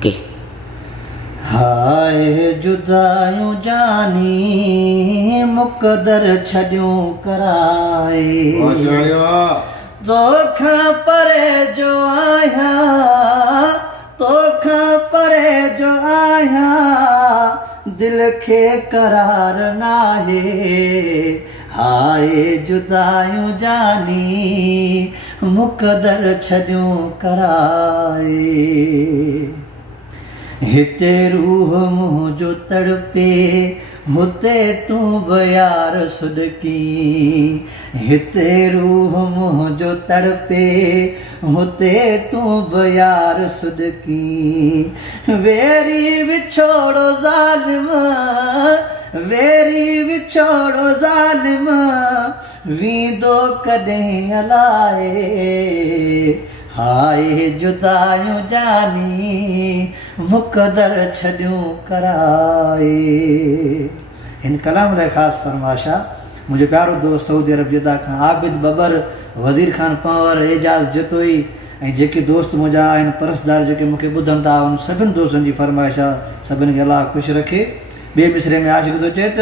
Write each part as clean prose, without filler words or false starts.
ओके। हाय जुदायूं जानी मुक़दर छॾियूं कराए, तोखां परे जो आहियां, तोखां परे जो आहियां, दिल खे करार नाहे। हाय जुदायूं जानी मुक़दर छॾियूं कराए, हिते रूह मुंहिंजो तड़पे हुते तूं बयार सुॾकी, हिते रूह मुंहिंजो तड़पे हुते तूं बयार सुॾकी। वेरी विछोड़ो ज़ालिम, वेरी विछोड़ो ज़ालिम, वींदो कॾहिं अलाए। हाय जुदायूं जानी मुक़दर छॾियूं कराए। हिन कलाम लाइ ख़ासि फरमाइश आहे मुंहिंजो प्यारो दोस्त सऊदी अरब जिद्दा खां आबिद बबर, वज़ीर खान पंवर, एजाज़ जतोई ऐं जेके दोस्त मुंहिंजा आहिनि परसदार जेके मूंखे ॿुधनि था उन सभिनि दोस्तनि जी फरमाइश आहे, सभिनि खे अलाह ख़ुशि रखे। ॿिए मिसरे में आशिक़ थो चए त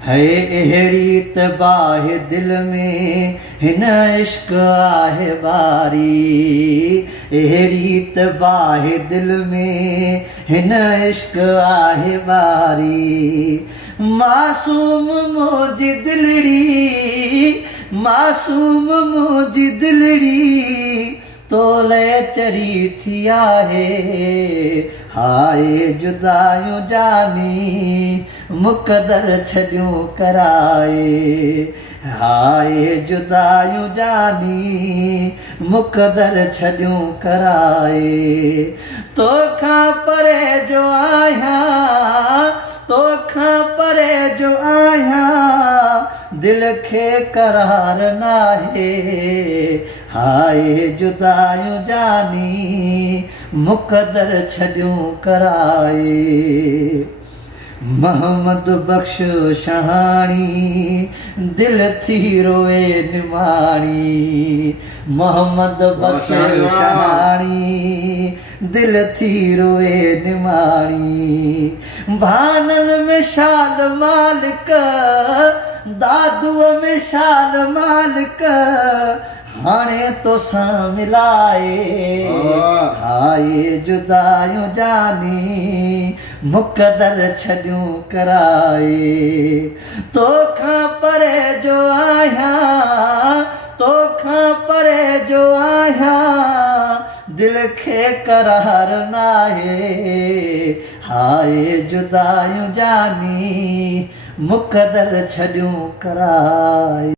है अहिड़ी तबाह दिल में हिन इश्क आहे बारी, अहिड़ी तबाह दिल में हिन इश्क आहे बारी। मासूम मुंहिंजी दिलड़ी, मासूम मुंहिंजी दिलड़ी, तोले चरी थी आहे। हाय जुदायूं जानी मुक़दर छॾियूं कराए, हाय जुदायूं जानी मुक़दर छॾियूं कराए। तोखां परे जो आहियां, तोखां परे जो आहियां, दिल खे करार नाहे। हाय जुदायूं जानी मुक़दर छॾियूं कराए। मोहम्मद बख्श शहाणी दिल थी रोए निमाणी, मोहम्मद बख्श शहाणी दिल थी रोए निमाणी। भानन में शाल मालिक, दादूअ में शाल मालिक, हाणे तोसां मिलाए। हाय जुदायूं जानी मुक़दर छॾियूं कराए। तोखां परे जो आहियां, तोखां परे जो आहियां, दिल खे करार नाहे। हाय जुदायूं जानी मुक़दर छॾियूं कराए।